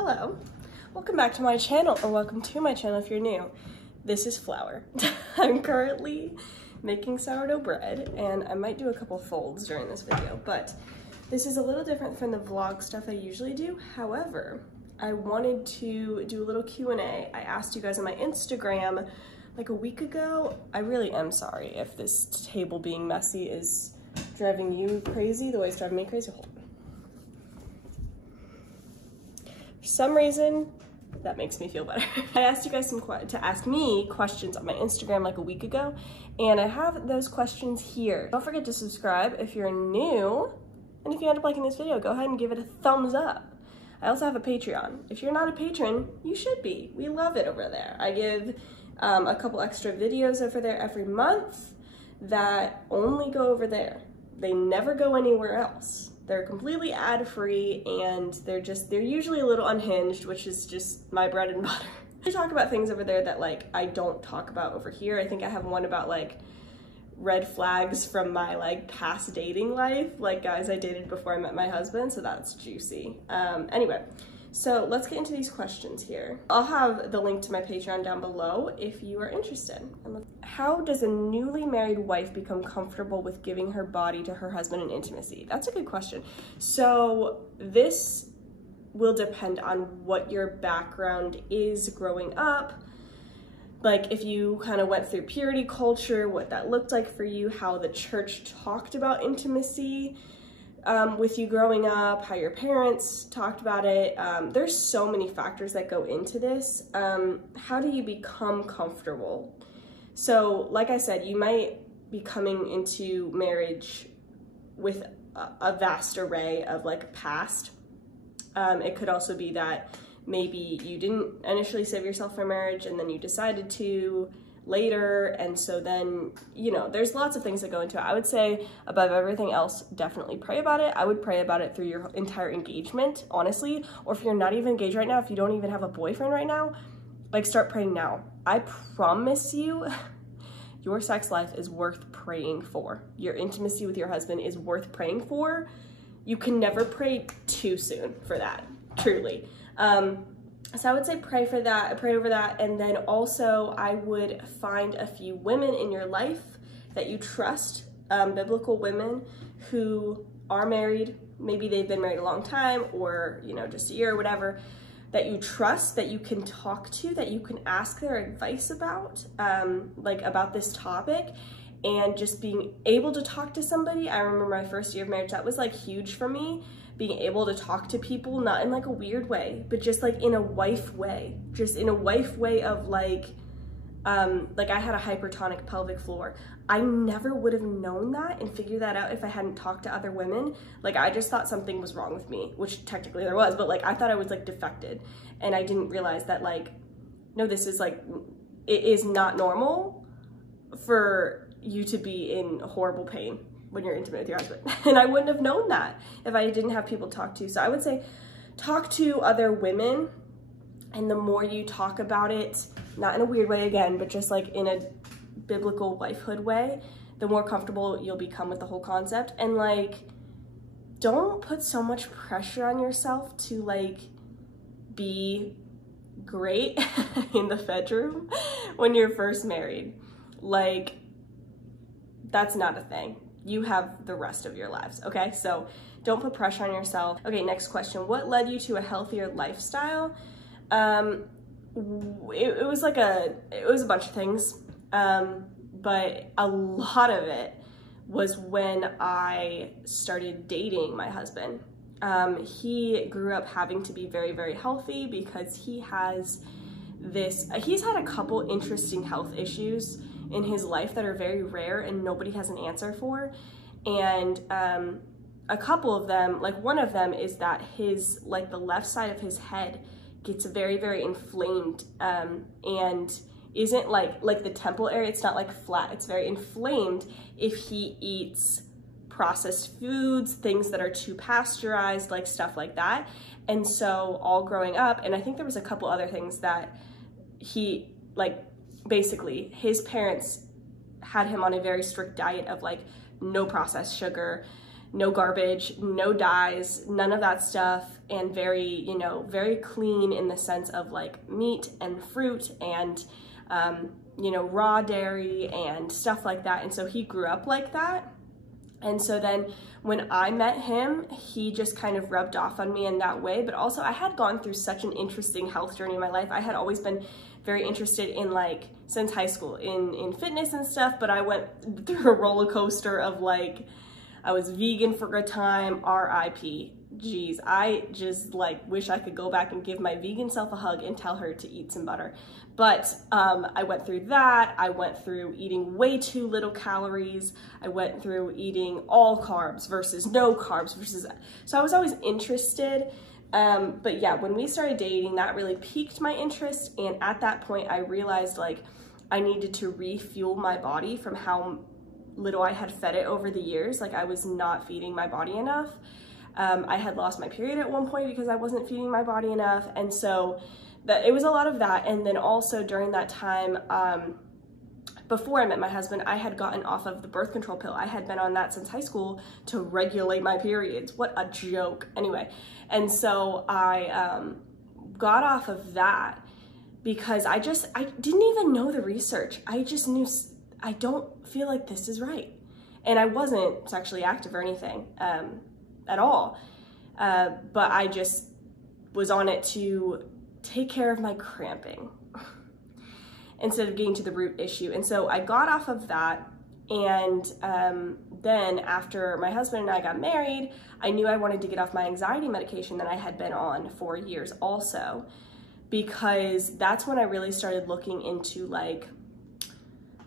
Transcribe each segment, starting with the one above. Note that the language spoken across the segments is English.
Hello, welcome back to my channel, or welcome to my channel if you're new. This is Flour. I'm currently making sourdough bread, and I might do a couple folds during this video, but this is a little different from the vlog stuff I usually do. However, I wanted to do a little Q&A. I asked you guys on my Instagram like a week ago. I really am sorry if this table being messy is driving you crazy the way it's driving me crazy. Hold on. For some reason, that makes me feel better. I asked you guys to ask me questions on my Instagram like a week ago, and I have those questions here. Don't forget to subscribe if you're new, and if you end up liking this video, go ahead and give it a thumbs up. I also have a Patreon. If you're not a patron, you should be. We love it over there. I give a couple extra videos over there every month that only go over there. They never go anywhere else. They're completely ad-free, and they're usually a little unhinged, which is just my bread and butter. I talk about things over there that like I don't talk about over here. I think I have one about like red flags from my like past dating life, like guys I dated before I met my husband, so that's juicy. Anyway, so let's get into these questions here. I'll have the link to my Patreon down below if you are interested. How does a newly married wife become comfortable with giving her body to her husband in intimacy? That's a good question. So this will depend on what your background is growing up. Like if you kind of went through purity culture, what that looked like for you, how the church talked about intimacy with you growing up, how your parents talked about it. There's so many factors that go into this. How do you become comfortable? So like I said, you might be coming into marriage with a vast array of like past. It could also be that maybe you didn't initially save yourself for marriage and then you decided to later, and so then, you know, there's lots of things that go into it. I would say above everything else, definitely pray about it. I would pray about it through your entire engagement, honestly, or if you're not even engaged right now, if you don't even have a boyfriend right now, like start praying now. I promise you, your sex life is worth praying for. Your intimacy with your husband is worth praying for. You can never pray too soon for that, truly. So I would say pray for that, pray over that, and then also I would find a few women in your life that you trust, biblical women who are married, maybe they've been married a long time or, you know, just a year or whatever, that you trust, that you can talk to, that you can ask their advice about, like about this topic, and just being able to talk to somebody. I remember my first year of marriage, that was like huge for me. Being able to talk to people, not in like a weird way, but just like in a wife way, just in a wife way of like I had a hypertonic pelvic floor. I never would have known that and figured that out if I hadn't talked to other women. Like I just thought something was wrong with me, which technically there was, but like I thought I was like defected, and I didn't realize that like, no, this is like, it is not normal for you to be in horrible pain when you're intimate with your husband. And I wouldn't have known that if I didn't have people to talk to. So I would say talk to other women, and the more you talk about it, not in a weird way again, but just like in a biblical wifehood way, the more comfortable you'll become with the whole concept. And like, don't put so much pressure on yourself to like be great in the bedroom when you're first married. Like, that's not a thing. You have the rest of your lives, okay? So don't put pressure on yourself. Okay, next question. What led you to a healthier lifestyle? It was a bunch of things, but a lot of it was when I started dating my husband. He grew up having to be very, very healthy because he's had a couple interesting health issues in his life that are very rare and nobody has an answer for. And a couple of them, like one of them is that his, like the left side of his head gets very, very inflamed, and isn't like the temple area, it's not like flat, it's very inflamed if he eats processed foods, things that are too pasteurized, like stuff like that. And so all growing up, and I think there was a couple other things that he, like, basically his parents had him on a very strict diet of like no processed sugar, no garbage, no dyes, none of that stuff, and very, you know, very clean in the sense of like meat and fruit and, you know, raw dairy and stuff like that. And so he grew up like that. And so then when I met him, he just kind of rubbed off on me in that way. But also I had gone through such an interesting health journey in my life. I had always been very interested in, like, since high school in fitness and stuff, but I went through a roller coaster of like, I was vegan for a time, RIP. Geez, I just like wish I could go back and give my vegan self a hug and tell her to eat some butter. But I went through that. I went through eating way too little calories. I went through eating all carbs versus no carbs versus, so I was always interested. But yeah, when we started dating, that really piqued my interest. And at that point, I realized like I needed to refuel my body from how little I had fed it over the years. Like I was not feeding my body enough. I had lost my period at one point because I wasn't feeding my body enough. And so it was a lot of that. And then also during that time, before I met my husband, I had gotten off of the birth control pill. I had been on that since high school to regulate my periods. What a joke. Anyway, and so I got off of that because I didn't even know the research. I just knew I don't feel like this is right. And I wasn't sexually active or anything at all. But I just was on it to take care of my cramping instead of getting to the root issue. And so I got off of that. And then after my husband and I got married, I knew I wanted to get off my anxiety medication that I had been on for years also, because that's when I really started looking into like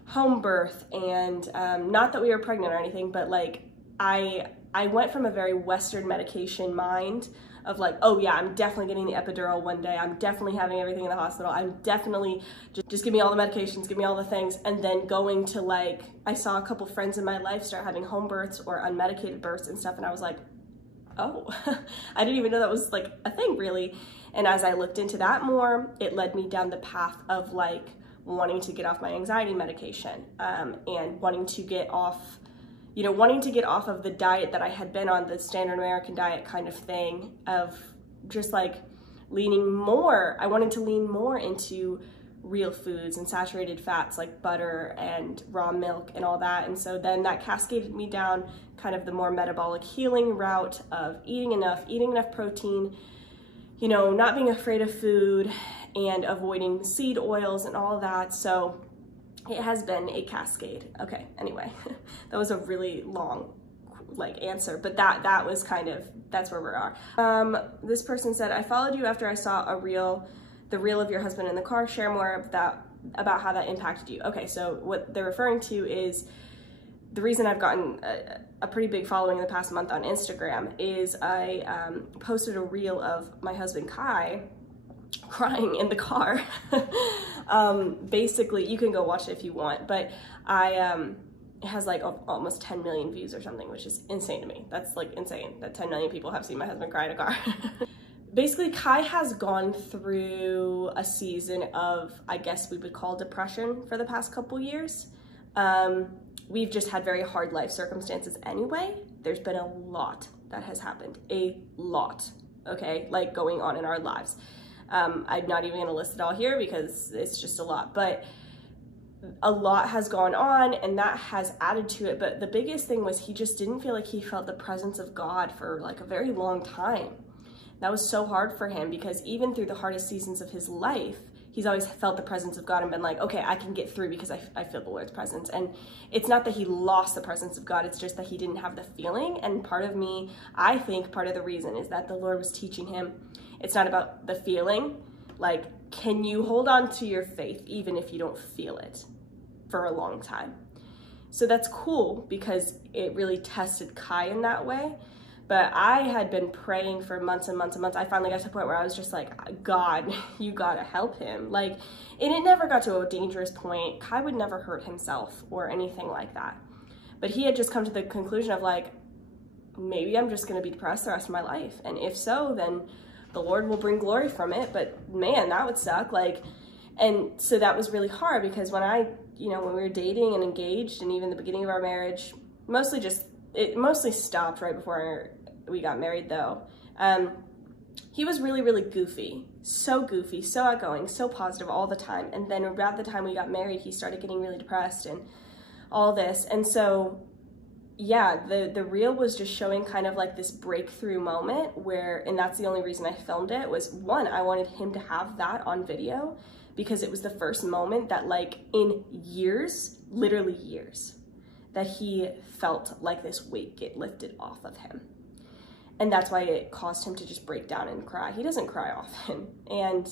home birth and not that we were pregnant or anything, but like I went from a very Western medication mind of like, oh yeah, I'm definitely getting the epidural one day. I'm definitely having everything in the hospital. I'm definitely, just give me all the medications, give me all the things. And then going to like, I saw a couple friends in my life start having home births or unmedicated births and stuff. And I was like, oh, I didn't even know that was like a thing really. And as I looked into that more, it led me down the path of like wanting to get off my anxiety medication and wanting to get off, you know, wanting to get off of the diet that I had been on, the standard American diet kind of thing, of just like leaning more. I wanted to lean more into real foods and saturated fats like butter and raw milk and all that. And so then that cascaded me down kind of the more metabolic healing route of eating enough protein, you know, not being afraid of food and avoiding seed oils and all that. So it has been a cascade. Okay, anyway, that was a really long like answer, but that was kind of, that's where we are. This person said, I followed you after I saw the reel of your husband in the car. Share more of that, about how that impacted you. Okay, so what they're referring to is the reason I've gotten a pretty big following in the past month on Instagram is I posted a reel of my husband Kai crying in the car. Basically, you can go watch it if you want, but it has like almost 10 million views or something, which is insane to me. That's like insane that 10 million people have seen my husband cry in a car. Basically, Kai has gone through a season of, I guess we would call depression for the past couple years. We've just had very hard life circumstances anyway. There's been a lot that has happened, a lot, okay, like going on in our lives. I'm not even gonna list it all here because it's just a lot, but a lot has gone on and that has added to it. But the biggest thing was he just didn't feel like he felt the presence of God for like a very long time. That was so hard for him because even through the hardest seasons of his life, he's always felt the presence of God and been like, okay, I can get through because I feel the Lord's presence. And it's not that he lost the presence of God, it's just that he didn't have the feeling. And part of me, I think part of the reason is that the Lord was teaching him, it's not about the feeling, like, can you hold on to your faith even if you don't feel it for a long time? So that's cool because it really tested Kai in that way. But I had been praying for months and months and months. I finally got to the point where I was just like, God, you gotta help him. Like, and it never got to a dangerous point. Kai would never hurt himself or anything like that. But he had just come to the conclusion of like, maybe I'm just gonna be depressed the rest of my life. And if so, then the Lord will bring glory from it. But man, that would suck. Like, and so that was really hard because when when we were dating and engaged and even the beginning of our marriage, mostly just it mostly stopped right before we got married though. He was really, really goofy, so outgoing, so positive all the time. And then around the time we got married, he started getting really depressed and all this. And so, yeah, the reel was just showing kind of like this breakthrough moment where, and that's the only reason I filmed it, was one, I wanted him to have that on video because it was the first moment that, like, in years, literally years, that he felt like this weight get lifted off of him. And that's why it caused him to just break down and cry. He doesn't cry often. And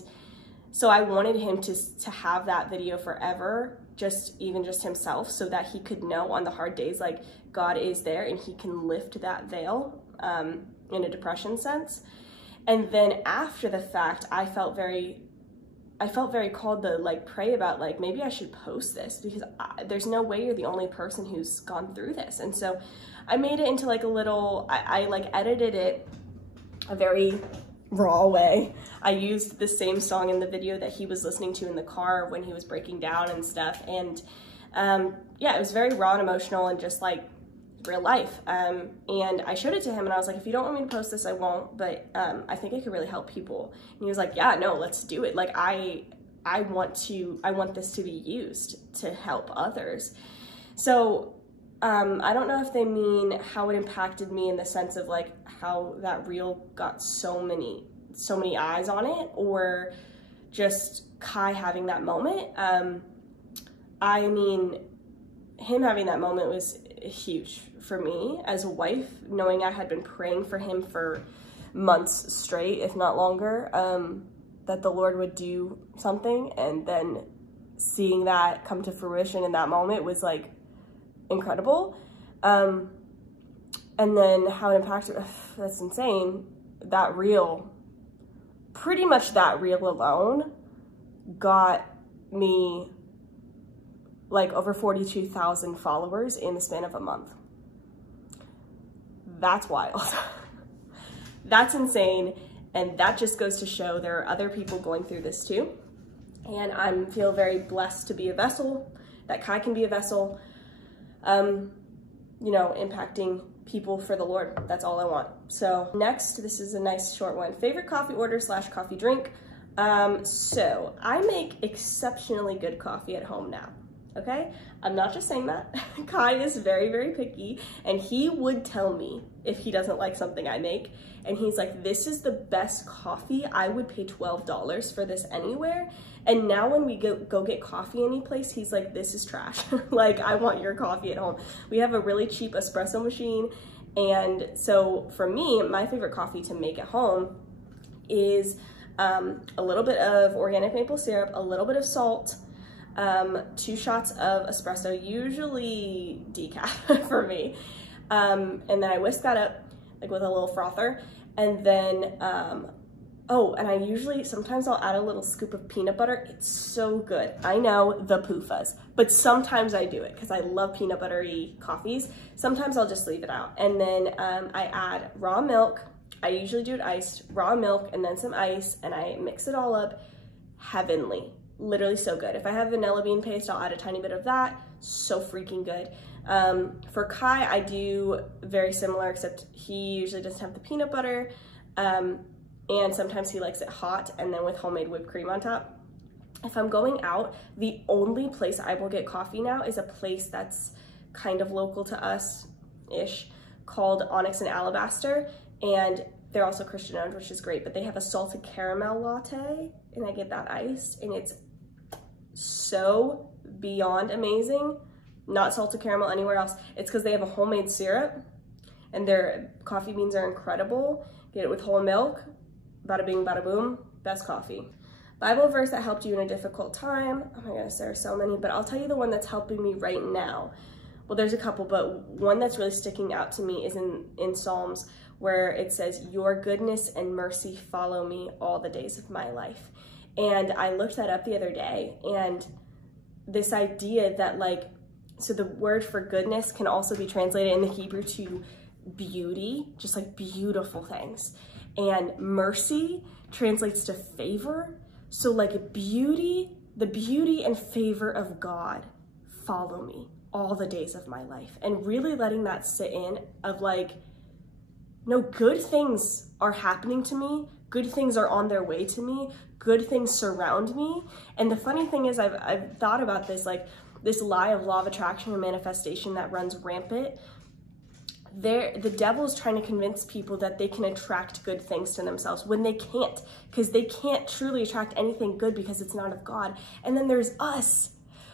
so I wanted him to have that video forever, even just himself, so that he could know on the hard days, like, God is there and he can lift that veil in a depression sense. And then after the fact, I felt very called to, like, pray about, like, maybe I should post this because there's no way you're the only person who's gone through this. And so I made it into like a little, I like edited it a very raw way. I used the same song in the video that he was listening to in the car when he was breaking down and stuff. And yeah, it was very raw and emotional and just like real life. And I showed it to him and I was like, if you don't want me to post this, I won't, but I think it could really help people. And he was like, yeah, no, let's do it. Like, I want this to be used to help others. So I don't know if they mean how it impacted me in the sense of like how that reel got so many eyes on it, or just Kai having that moment. I mean, him having that moment was huge for me as a wife, knowing I had been praying for him for months straight, if not longer, that the Lord would do something, and then seeing that come to fruition in that moment was like incredible. And then how it impacted, that's insane. That reel, pretty much that reel alone got me like over 42,000 followers in the span of a month. That's wild. That's insane. And that just goes to show there are other people going through this too. And I feel very blessed to be a vessel, that Kai can be a vessel, you know, impacting people for the Lord. That's all I want. So next, this is a nice short one. Favorite coffee order / coffee drink. So I make exceptionally good coffee at home now. Okay, I'm not just saying that. Kai is very, very picky, and he would tell me if he doesn't like something I make, and he's like, this is the best coffee. I would pay $12 for this anywhere. And now when we go get coffee any place, he's like, this is trash. Like, I want your coffee at home. We have a really cheap espresso machine, and so for me, my favorite coffee to make at home is a little bit of organic maple syrup, a little bit of salt, 2 shots of espresso, usually decaf for me. And then I whisk that up like with a little frother. And then, oh, and I usually, sometimes I'll add a little scoop of peanut butter. It's so good. I know, the PUFAs, but sometimes I do it because I love peanut buttery coffees. Sometimes I'll just leave it out. And then I add raw milk. I usually do it iced, raw milk, and then some ice, and I mix it all up. Heavenly. Literally so good. If I have vanilla bean paste, I'll add a tiny bit of that. So freaking good. For Kai, I do very similar, except he usually doesn't have the peanut butter. And sometimes he likes it hot and then with homemade whipped cream on top. If I'm going out, the only place I will get coffee now is a place that's kind of local to us-ish called Onyx and Alabaster. And they're also Christian owned, which is great, but they have a salted caramel latte, and I get that iced, and it's so beyond amazing. Not salted caramel anywhere else. It's because they have a homemade syrup, and their coffee beans are incredible. Get it with whole milk, bada bing, bada boom, best coffee. Bible verse that helped you in a difficult time. Oh my goodness, there are so many, but I'll tell you the one that's helping me right now. Well, there's a couple, but one that's really sticking out to me is in Psalms, where it says, your goodness and mercy follow me all the days of my life. And I looked that up the other day, and this idea that, like, so the word for goodness can also be translated in the Hebrew to beauty, just like beautiful things. And mercy translates to favor. So like beauty, the beauty and favor of God follow me all the days of my life, and really letting that sit in of like, no, good things are happening to me. Good things are on their way to me. Good things surround me. And the funny thing is I've thought about this, like this lie of law of attraction and manifestation that runs rampant. The devil is trying to convince people that they can attract good things to themselves when they can't, because they can't truly attract anything good because it's not of God. And then there's us,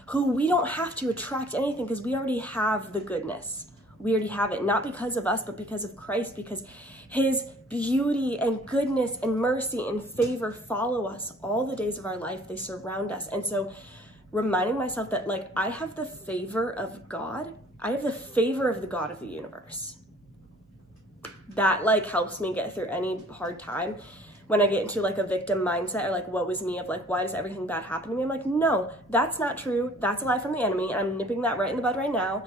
who we don't have to attract anything because we already have the goodness. We already have it, not because of us, but because of Christ, because his beauty and goodness and mercy and favor follow us all the days of our life. They surround us. And so reminding myself that like I have the favor of God. I have the favor of the God of the universe. That like helps me get through any hard time. When I get into like a victim mindset or like woe is me of like, why does everything bad happen to me? I'm like, no, that's not true. That's a lie from the enemy. And I'm nipping that right in the bud right now.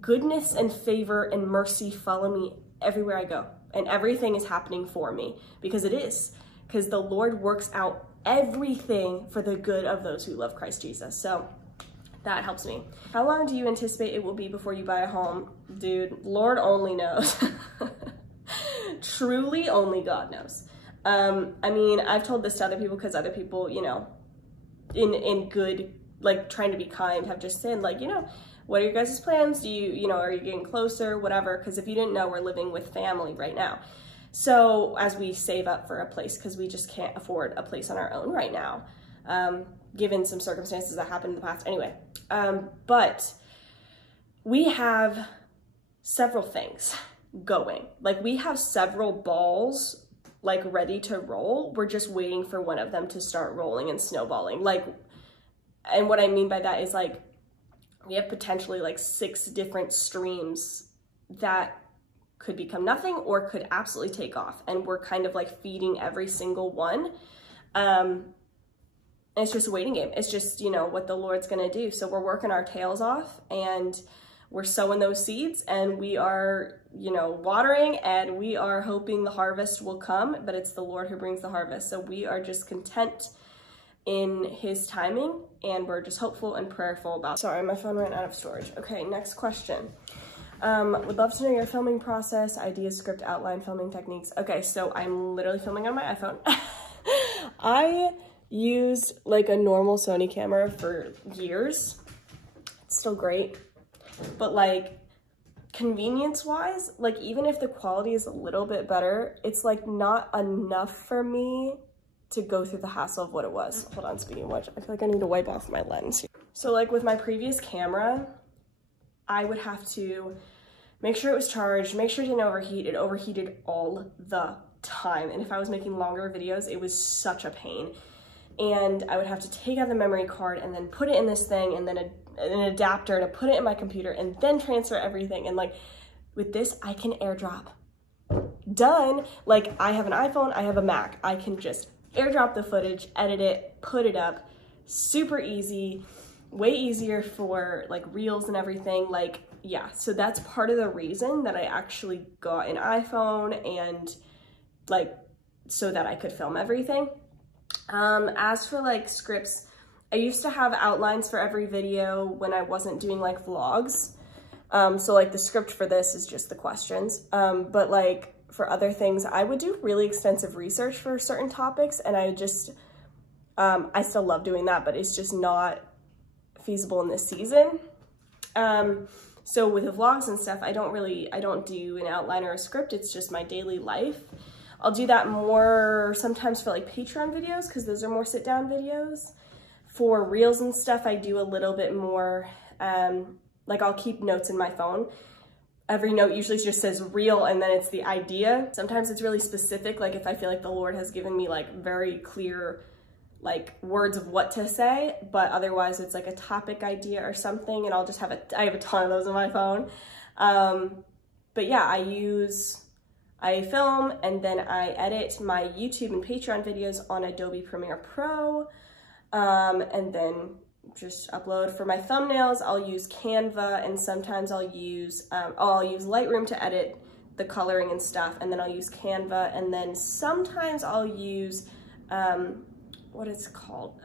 Goodness and favor and mercy follow me everywhere I go. And everything is happening for me, because it is. Because the Lord works out everything for the good of those who love Christ Jesus. So that helps me. How long do you anticipate it will be before you buy a home? Dude, Lord only knows. Truly only God knows. I mean, I've told this to other people because other people, you know, in good, like trying to be kind, have just said like, you know, what are your guys' plans? Do you know, are you getting closer, whatever? Because if you didn't know, we're living with family right now. So as we save up for a place, because we just can't afford a place on our own right now, given some circumstances that happened in the past. Anyway, but we have several things going. Like we have several balls like ready to roll. We're just waiting for one of them to start rolling and snowballing. Like, and what I mean by that is like, we have potentially like 6 different streams that could become nothing or could absolutely take off. And we're kind of like feeding every single one. And it's just a waiting game. It's just, you know, what the Lord's gonna do. So we're working our tails off and we're sowing those seeds, and we are, you know, watering, and we are hoping the harvest will come, but it's the Lord who brings the harvest. So we are just content in his timing, and we're just hopeful and prayerful about. Sorry, my phone ran out of storage. Okay, next question. Would love to know your filming process, ideas, script, outline, filming techniques. Okay, so I'm literally filming on my iPhone. I used like a normal Sony camera for years. It's still great, but like convenience wise, like even if the quality is a little bit better, it's like not enough for me to go through the hassle of what it was. Hold on, speaking of which, I feel like I need to wipe off my lens. So like with my previous camera, I would have to make sure it was charged, make sure it didn't overheat. It overheated all the time. And if I was making longer videos, it was such a pain. And I would have to take out the memory card and then put it in this thing, and then an adapter to put it in my computer, and then transfer everything. And like with this, I can airdrop. Done. Like I have an iPhone, I have a Mac. I can just airdrop the footage, edit it, put it up. Super easy, way easier for like reels and everything. Like, yeah, so that's part of the reason that I actually got an iPhone, and like so that I could film everything. As for like scripts, I used to have outlines for every video when I wasn't doing like vlogs. So like the script for this is just the questions. But like for other things, I would do really extensive research for certain topics, and I just, I still love doing that, but it's just not feasible in this season. So with the vlogs and stuff, I don't do an outline or a script. It's just my daily life. I'll do that more sometimes for like Patreon videos, because those are more sit down videos. For reels and stuff, I do a little bit more, like I'll keep notes in my phone. Every note usually just says reel, and then it's the idea. Sometimes it's really specific, like if I feel like the Lord has given me like very clear like words of what to say, but otherwise it's like a topic idea or something, and I'll just have I have a ton of those on my phone. But yeah, I film and then I edit my YouTube and Patreon videos on Adobe Premiere Pro, and then just upload. For my thumbnails, I'll use Canva, and sometimes I'll use Lightroom to edit the coloring and stuff, and then I'll use Canva, and then sometimes I'll use what it's called,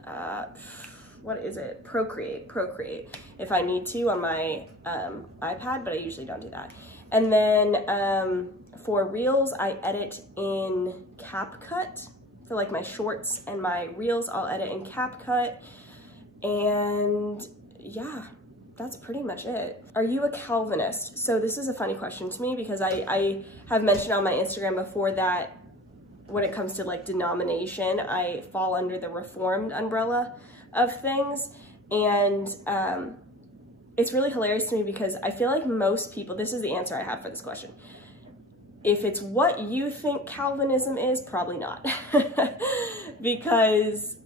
what is it? Procreate if I need to on my iPad, but I usually don't do that. And then for Reels, I edit in CapCut. For like my shorts and my Reels, I'll edit in CapCut. And yeah, that's pretty much it. Are you a Calvinist? So this is a funny question to me because I have mentioned on my Instagram before that when it comes to like denomination, I fall under the Reformed umbrella of things. And it's really hilarious to me because I feel like most people, this is the answer I have for this question. If it's what you think Calvinism is, probably not. Because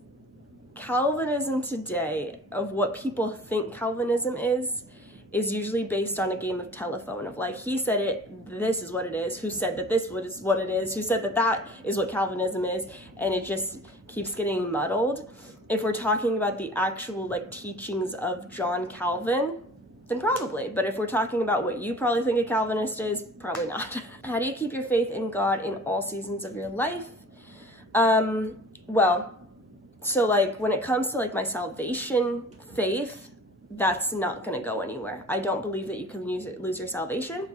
Calvinism today, of what people think Calvinism is usually based on a game of telephone of like, he said it, this is what it is, who said that this is what it is, who said that that is what Calvinism is, and it just keeps getting muddled. If we're talking about the actual like teachings of John Calvin, then probably. But if we're talking about what you probably think a Calvinist is, probably not. How do you keep your faith in God in all seasons of your life? Well, so like when it comes to like my salvation faith, that's not gonna go anywhere. I don't believe that you can lose your salvation.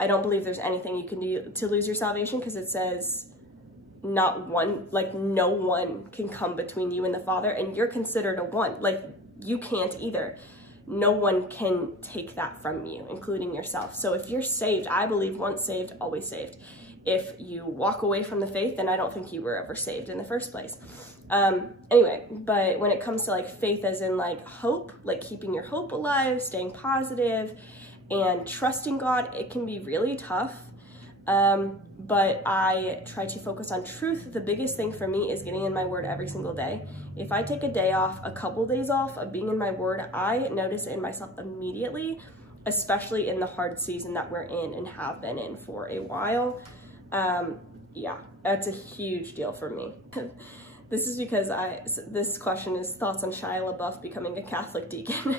I don't believe there's anything you can do to lose your salvation because it says no one can come between you and the Father, and you're considered a one. Like you can't either. No one can take that from you, including yourself. So if you're saved, I believe once saved, always saved. If you walk away from the faith, then I don't think you were ever saved in the first place. Anyway, but when it comes to like faith as in like hope, like keeping your hope alive, staying positive, and trusting God, it can be really tough. But I try to focus on truth. The biggest thing for me is getting in my word every single day. If I take a day off, a couple days off of being in my word, I notice it in myself immediately, especially in the hard season that we're in and have been in for a while. Yeah, that's a huge deal for me. This is because this question is thoughts on Shia LaBeouf becoming a Catholic deacon.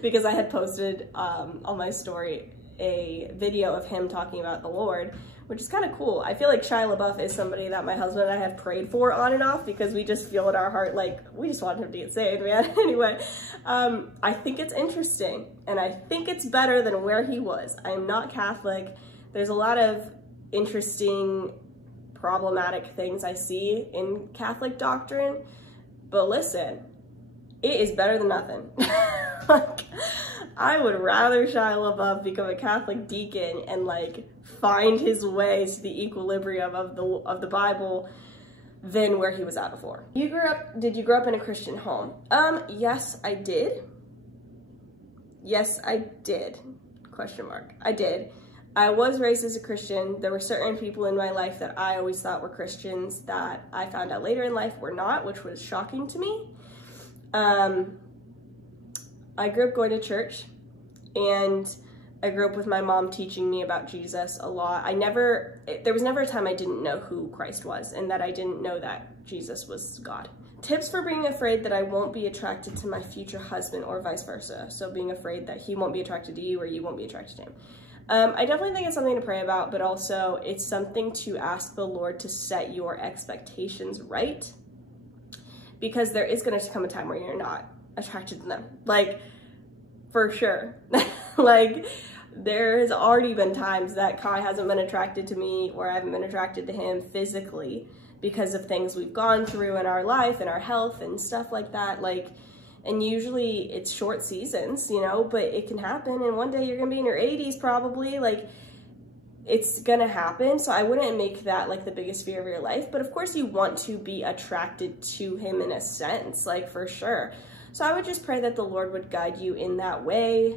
Because I had posted on my story a video of him talking about the Lord, which is kind of cool. I feel like Shia LaBeouf is somebody that my husband and I have prayed for on and off because we just feel in our heart like we just want him to get saved, man. Anyway, I think it's interesting and I think it's better than where he was. I am not Catholic. There's a lot of interesting, problematic things I see in Catholic doctrine, but listen, it is better than nothing. Like, I would rather Shia LaBeouf become a Catholic deacon and like find his way to the equilibrium of the Bible than where he was at before. Did you grow up in a Christian home? Yes, I did. Yes, I did. Question mark. I did. I was raised as a Christian. There were certain people in my life that I always thought were Christians that I found out later in life were not, which was shocking to me. I grew up going to church, and I grew up with my mom teaching me about Jesus a lot. There was never a time I didn't know who Christ was and that I didn't know that Jesus was God. Tips for being afraid that I won't be attracted to my future husband or vice versa. So being afraid that he won't be attracted to you or you won't be attracted to him. I definitely think it's something to pray about, but also it's something to ask the Lord to set your expectations right, because there is going to come a time where you're not attracted to them, like for sure. Like there has already been times that Kai hasn't been attracted to me or I haven't been attracted to him physically because of things we've gone through in our life and our health and stuff like that. Like, and usually it's short seasons, you know, but it can happen. And one day you're gonna be in your 80s probably, like it's gonna happen. So I wouldn't make that like the biggest fear of your life, but of course you want to be attracted to him in a sense, like for sure. So I would just pray that the Lord would guide you in that way.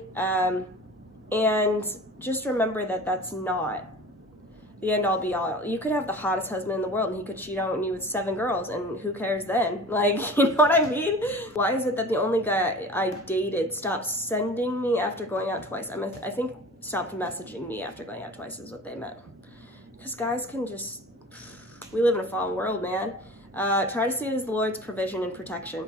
And just remember that that's not the end all be all. You could have the hottest husband in the world and he could cheat on you with 7 girls and who cares then? Like, you know what I mean? Why is it that the only guy I dated stopped sending me after going out twice? I think stopped messaging me after going out twice is what they meant. Because guys can just, we live in a fallen world, man. Try to see it as the Lord's provision and protection.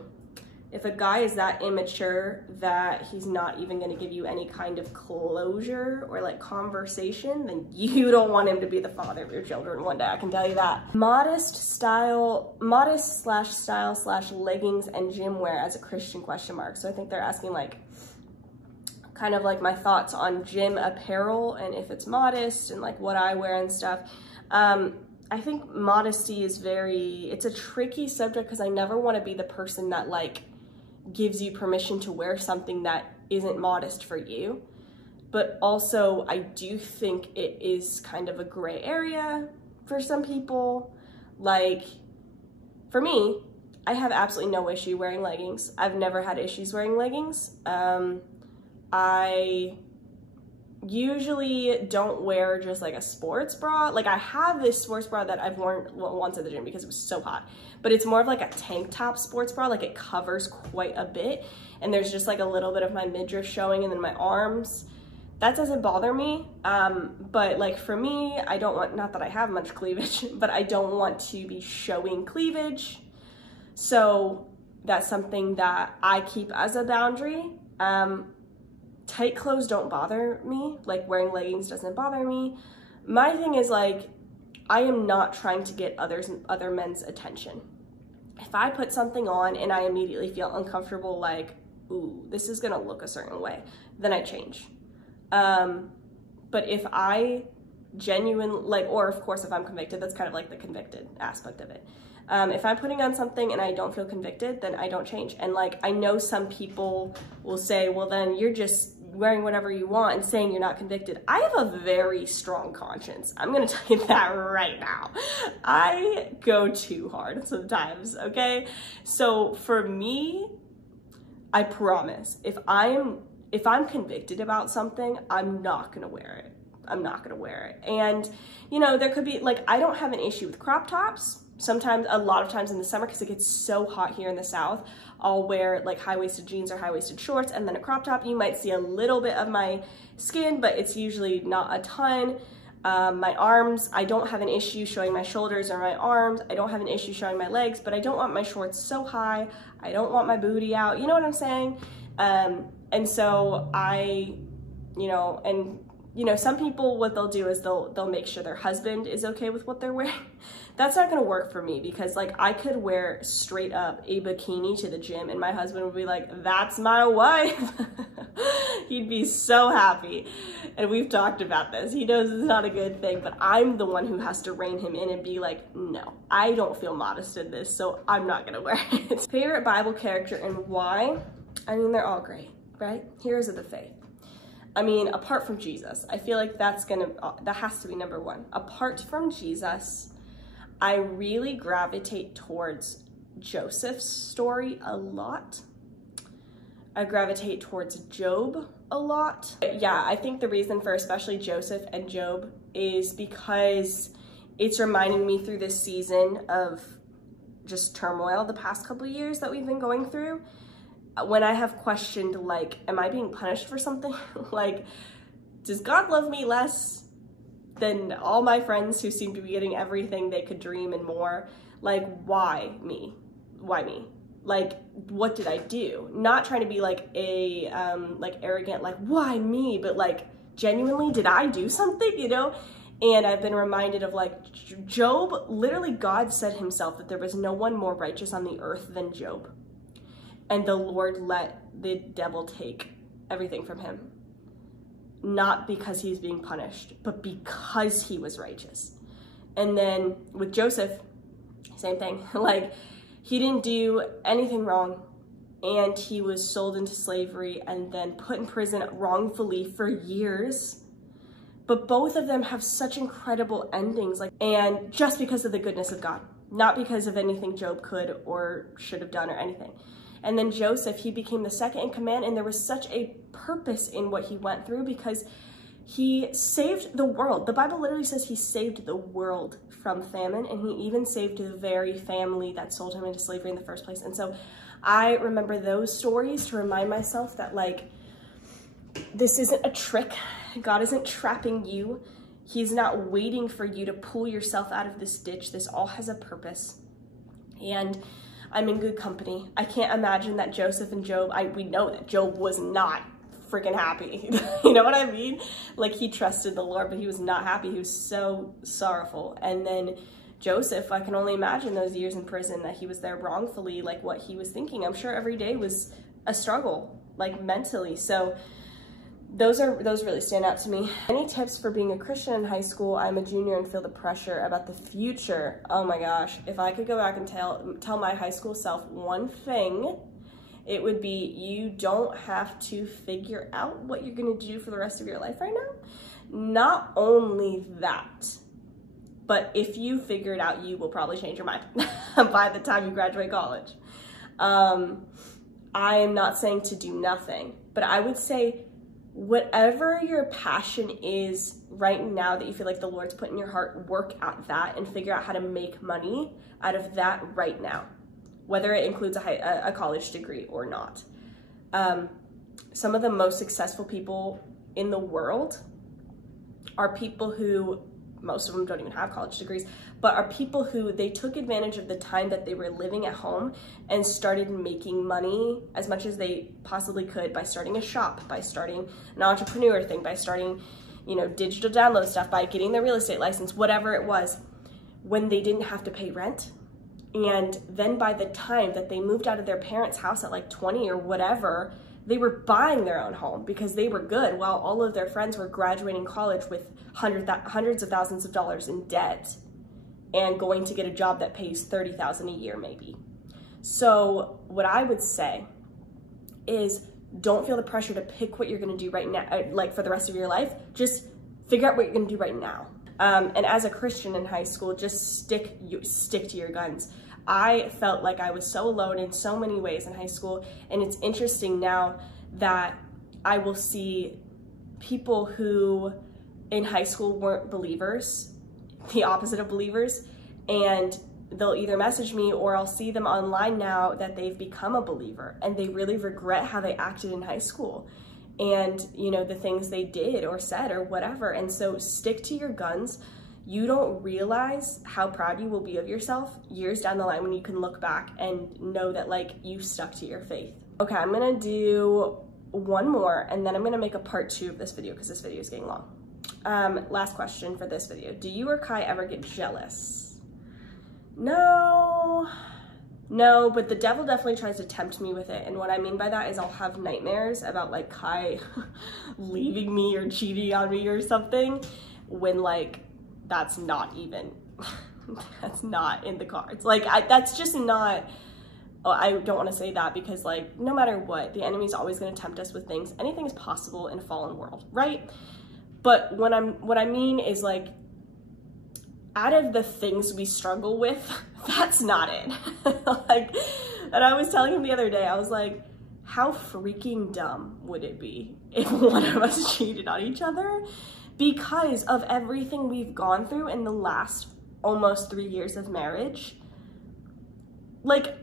If a guy is that immature that he's not even going to give you any kind of closure or like conversation, then you don't want him to be the father of your children one day, I can tell you that. Modest style slash leggings and gym wear as a Christian ? So I think they're asking like kind of like my thoughts on gym apparel and if it's modest and like what I wear and stuff. I think modesty is it's a tricky subject because I never want to be the person that like gives you permission to wear something that isn't modest for you. But also I do think it is kind of a gray area for some people. Like for me, I have absolutely no issue wearing leggings. I've never had issues wearing leggings. I usually don't wear just like a sports bra. Like I have this sports bra that I've worn once at the gym because it was so hot, but it's more of like a tank top sports bra. Like it covers quite a bit and there's just like a little bit of my midriff showing and then my arms. That doesn't bother me. But like for me, I don't want, not that I have much cleavage, but I don't want to be showing cleavage. So that's something that I keep as a boundary. Tight clothes don't bother me, like wearing leggings doesn't bother me. My thing is like, I am not trying to get other men's attention. If I put something on and I immediately feel uncomfortable, like, ooh, this is gonna look a certain way, then I change. But if I genuinely, like, or of course if I'm convicted, that's kind of like the convicted aspect of it. If I'm putting on something and I don't feel convicted, then I don't change. And like, I know some people will say, well, then you're just wearing whatever you want and saying you're not convicted. I have a very strong conscience. I'm gonna tell you that right now. I go too hard sometimes, okay? So for me, I promise, if I'm convicted about something, I'm not gonna wear it. I'm not gonna wear it. And you know, there could be like, I don't have an issue with crop tops. Sometimes, a lot of times in the summer, because it gets so hot here in the South, I'll wear like high-waisted jeans or high-waisted shorts and then a crop top. You might see a little bit of my skin, but it's usually not a ton. My arms, I don't have an issue showing my shoulders or my arms. I don't have an issue showing my legs, but I don't want my shorts so high. I don't want my booty out. You know what I'm saying? And so some people, what they'll do is they'll make sure their husband is okay with what they're wearing. That's not gonna work for me because like I could wear straight up a bikini to the gym and my husband would be like, that's my wife. He'd be so happy. And we've talked about this. He knows it's not a good thing, but I'm the one who has to rein him in and be like, no, I don't feel modest in this, so I'm not gonna wear it. Favorite Bible character and why? I mean, they're all great, right? Heroes of the faith. I mean, apart from Jesus, I feel like that has to be number one. Apart from Jesus, I really gravitate towards Joseph's story a lot. I gravitate towards Job a lot. But yeah, I think the reason for especially Joseph and Job is because it's reminding me through this season of just turmoil the past couple of years that we've been going through. When I have questioned, like, am I being punished for something? Like, does God love me less than all my friends who seem to be getting everything they could dream and more? Like, why me? Why me? Like, what did I do? Not trying to be like a, like arrogant, like, why me? But like, genuinely, did I do something, you know? And I've been reminded of like Job, literally God said himself that there was no one more righteous on the earth than Job. And the Lord let the devil take everything from him. Not because he's being punished, but because he was righteous. And then with Joseph, same thing. Like, he didn't do anything wrong. And he was sold into slavery and then put in prison wrongfully for years. But both of them have such incredible endings. And just because of the goodness of God. Not because of anything Job could or should have done or anything. And then Joseph, he became the second in command, and there was such a purpose in what he went through because he saved the world. The Bible literally says he saved the world from famine, and he even saved the very family that sold him into slavery in the first place. And so I remember those stories to remind myself that, like, this isn't a trick. God isn't trapping you. He's not waiting for you to pull yourself out of this ditch. This all has a purpose. And I'm in good company. I can't imagine that Joseph and Job, we know that Job was not freaking happy. You know what I mean? Like, he trusted the Lord, but he was not happy. He was so sorrowful. And then Joseph, I can only imagine those years in prison that he was there wrongfully, like what he was thinking. I'm sure every day was a struggle, like mentally. So those really stand out to me. Any tips for being a Christian in high school? I'm a junior and feel the pressure about the future. Oh my gosh, if I could go back and tell my high school self one thing, it would be, you don't have to figure out what you're gonna do for the rest of your life right now. Not only that, but if you figure it out, you will probably change your mind by the time you graduate college. I am not saying to do nothing, but I would say whatever your passion is right now that you feel like the Lord's put in your heart, work at that and figure out how to make money out of that right now, whether it includes a college degree or not. Some of the most successful people in the world are people who, most of them don't even have college degrees, but are people who they took advantage of the time that they were living at home and started making money as much as they possibly could by starting a shop, by starting an entrepreneur thing, by starting, you know, digital download stuff, by getting their real estate license, whatever it was, when they didn't have to pay rent. And then by the time that they moved out of their parents' house at like 20 or whatever, they were buying their own home because they were good, while all of their friends were graduating college with hundreds of thousands of dollars in debt and going to get a job that pays $30,000 a year maybe. So what I would say is, don't feel the pressure to pick what you're gonna do right now, like for the rest of your life. Just figure out what you're gonna do right now. And as a Christian in high school, just stick to your guns. I felt like I was so alone in so many ways in high school, and it's interesting now that I will see people who in high school weren't believers, the opposite of believers, and they'll either message me or I'll see them online now that they've become a believer and they really regret how they acted in high school and, you know, the things they did or said or whatever. And so stick to your guns. You don't realize how proud you will be of yourself years down the line when you can look back and know that, like, you stuck to your faith. Okay, I'm gonna do one more and then I'm gonna make a part 2 of this video because this video is getting long. Last question for this video. Do you or Kai ever get jealous? No, but the devil definitely tries to tempt me with it. And what I mean by that is I'll have nightmares about like Kai leaving me or cheating on me or something when like that's not even, that's not in the cards. Like that's just not, oh, I don't want to say that because like no matter what, the enemy's always going to tempt us with things. Anything is possible in a fallen world, right? But what I mean is like, out of the things we struggle with, that's not it. Like, and I was telling him the other day, I was like, how freaking dumb would it be if one of us cheated on each other? Because of everything we've gone through in the last almost 3 years of marriage. Like,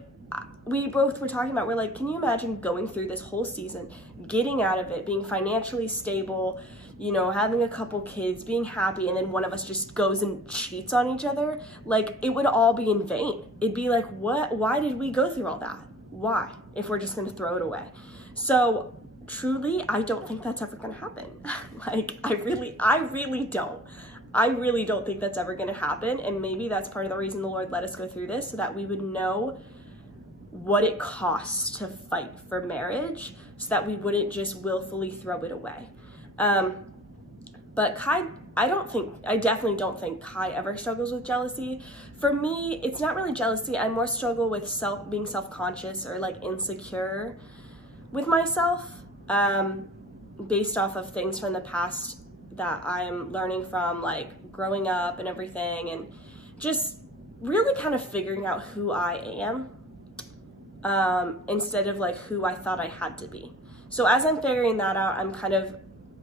we both were talking about, we're like, can you imagine going through this whole season, getting out of it, being financially stable, you know, having a couple kids, being happy, and then one of us just goes and cheats on each other? Like, it would all be in vain. It'd be like, what? Why did we go through all that? Why? If we're just gonna throw it away. So truly, I don't think that's ever gonna happen. Like, I really don't. I really don't think that's ever gonna happen. And maybe that's part of the reason the Lord let us go through this, so that we would know what it costs to fight for marriage, so that we wouldn't just willfully throw it away. But Kai, I definitely don't think Kai ever struggles with jealousy. For me, it's not really jealousy. I more struggle with being self-conscious or like insecure with myself, based off of things from the past that I'm learning from, like growing up and everything, and just really kind of figuring out who I am, instead of like who I thought I had to be. So as I'm figuring that out, I'm kind of,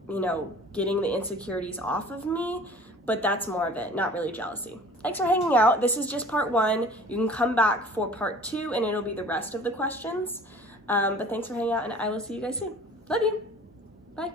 you know, getting the insecurities off of me, but that's more of it, not really jealousy. Thanks for hanging out. This is just part 1. You can come back for part 2 and it'll be the rest of the questions. But thanks for hanging out and I will see you guys soon. Love you. Bye.